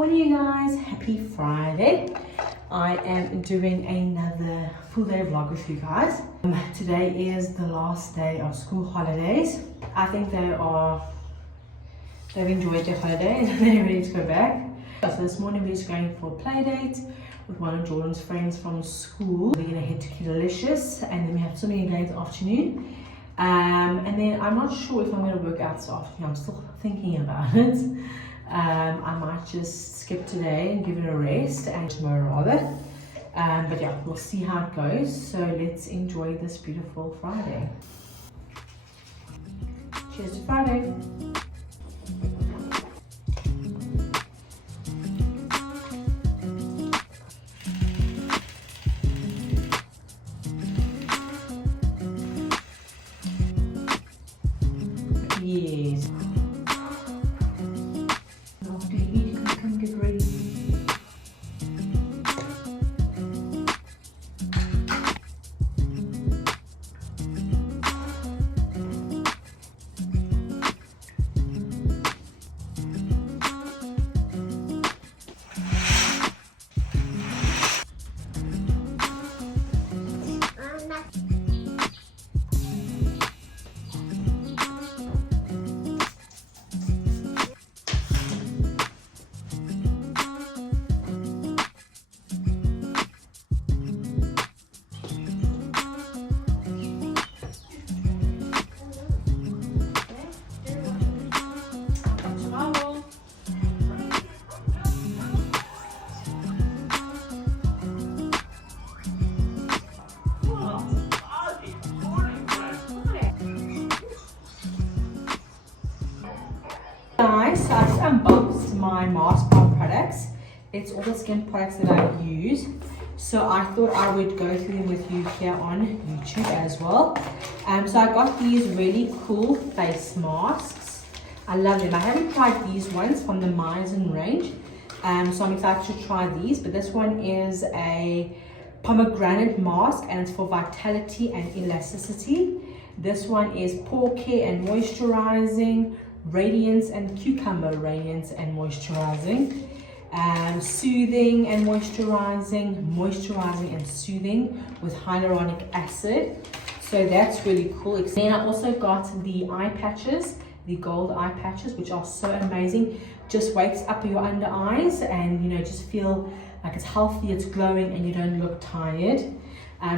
Morning you guys, happy Friday. I am doing another full day vlog with you guys. Today is the last day of school holidays. I think they've enjoyed their holidays and they're ready to go back. So this morning we're just going for a play date with one of Jordan's friends from school. We're gonna head to Delicious and then we have swimming again this afternoon. And then I'm not sure if I'm gonna work out this afternoon. I'm still thinking about it. I might just skip today and give it a rest, and tomorrow rather. But yeah, we'll see how it goes. So let's enjoy this beautiful Friday. Cheers to Friday. Yes. Guys, so I just unboxed my Mars Bar products. It's all the skin products that I use. So I thought I would go through them with you here on YouTube as well. So I got these really cool face masks. I love them. I haven't tried these ones from the Mizzen range. So I'm excited to try these. But this one is a pomegranate mask and it's for vitality and elasticity. This one is pore care and moisturizing. Radiance and cucumber radiance and moisturizing, soothing and moisturizing and soothing with hyaluronic acid. So that's really cool. Then I also got the eye patches, the gold eye patches, which are so amazing. Just wakes up your under eyes and just feel like it's healthy, it's glowing, and you don't look tired.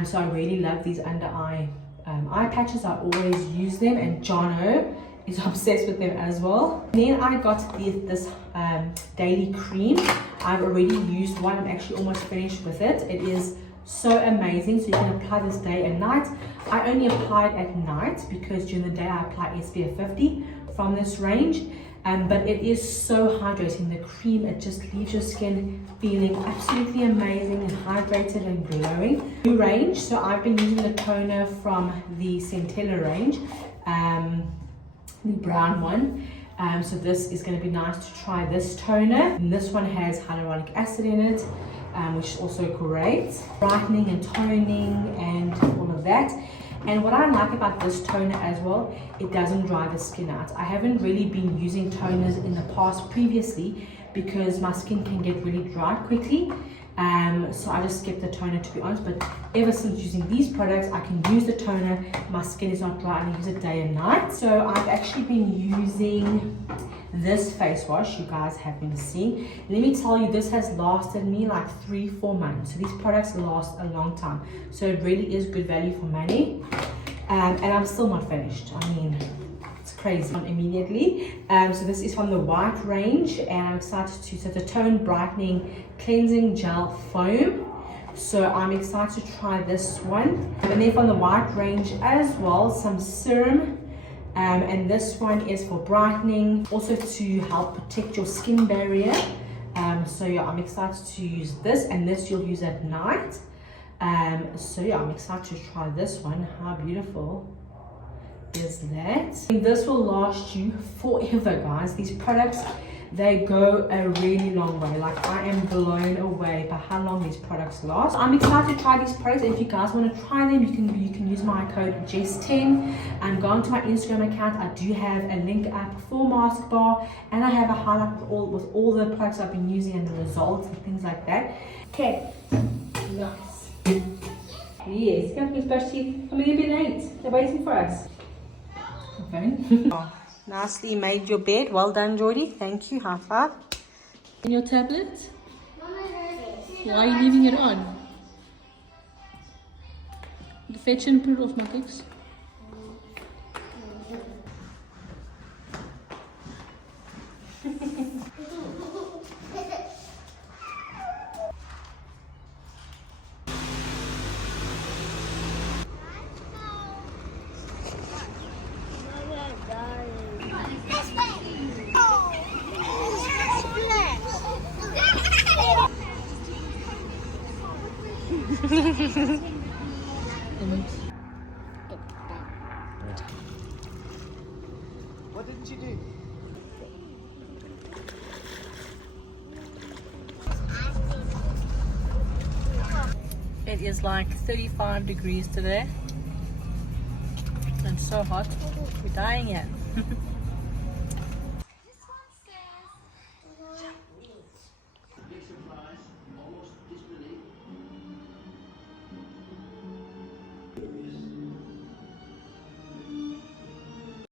So I really love these under eye eye patches. I always use them, and Jono is obsessed with them as well. Then I got this daily cream. I've already used one. I'm actually almost finished with it. It is so amazing. So you can apply this day and night. I only apply it at night because during the day I apply SPF 50 from this range. But it is so hydrating. The cream, it just leaves your skin feeling absolutely amazing and hydrated and glowing. New range. So I've been using the toner from the Centella range. The brown one. So this is going to be nice to try this toner. And this one has hyaluronic acid in it, which is also great. Brightening and toning and all of that. And what I like about this toner as well, it doesn't dry the skin out. I haven't really been using toners in the past previously because my skin can get really dry quickly. So I just skip the toner, to be honest. But ever since using these products, I can use the toner. My skin is not dry and I use it day and night. So I've actually been using this face wash you guys have been seeing. Let me tell you, this has lasted me like 3-4 months. So these products last a long time. So it really is good value for money. And I'm still not finished. I mean, it's crazy. Immediately. So this is from the white range and I'm excited to, so the tone brightening cleansing gel foam. So I'm excited to try this one. And then from the white range as well, some serum. And this one is for brightening, also to help protect your skin barrier. So yeah, I'm excited to use this, and this you'll use at night. So yeah, I'm excited to try this one. How beautiful is that? And this will last you forever, guys. These products, they go a really long way. Like, I am blown away by how long these products last. I'm excited to try these products. If you guys want to try them, you can use my code JESS10 and go onto my Instagram account. I do have a link up for Mask Bar, and I have a highlight with all the products I've been using and the results and things like that. Okay, nice. Yes, come please brush teeth. Come here, been 8. They're waiting for us. Okay. Nicely made your bed. Well done, Jordy. Thank you. High five. In your tablet? Why are you leaving it on? Fetch and put it off, my cooks. What didn't you do? It is like 35 degrees today. It's so hot. We're dying yet.